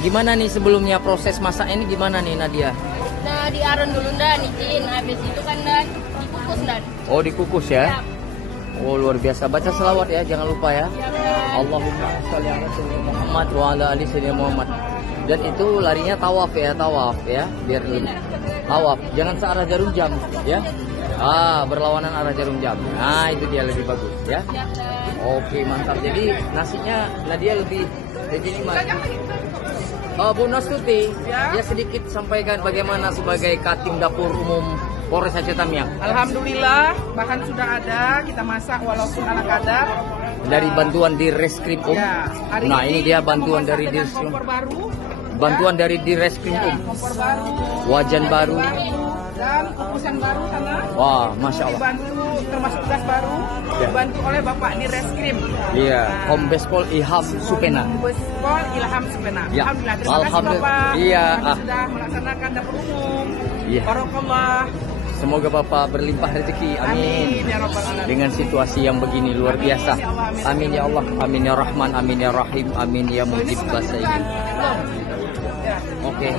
Gimana nih sebelumnya proses masak ini gimana nih Nadia? Nah, diaren dulu dan izin, habis itu kan dan dikukus dan. Oh dikukus ya? Oh luar biasa. Baca selawat ya, jangan lupa ya. Allahumma sholli ala sayyidina Muhammad wa ala ali sayyidina Muhammad. Dan itu larinya tawaf ya, biar tawaf. Jangan searah jarum jam ya. Berlawanan arah jarum jam. Nah itu dia lebih bagus ya. Oke mantap. Jadi nasinya Nadia lebih nikmat. Bu Nastuti, ya sedikit sampaikan bagaimana sebagai Kating Dapur Umum Polres Aceh Tamiang. Alhamdulillah, bahan sudah ada, kita masak walaupun ala kadar. Dari bantuan di Reskrimum. Ya, Nah ini dia bantuan dari di kompor baru, bantuan dari di Reskrimum. kompor baru, Wajan baru. dan kukusan baru sana. Wah, masya Allah. Dibantu termasuk gas baru, Ya. dibantu oleh Bapak di Reskrim. Iya, Kombes Pol Iham Supena. Pol Ilham Supena. Ya. Alhamdulillah, terima kasih Alhamdulillah. Bapak. Iya, Kami sudah melaksanakan dapur umum. Iya. Barakallah. Semoga Bapak berlimpah rezeki. Amin. Amin ya Rabbal Alamin. Dengan situasi yang begini luar Amin, biasa. ya Allah, amin. Amin ya Allah, amin ya Rahman, amin ya Rahim, amin ya Mujib bahasa ini. Belum. Ya. Oke.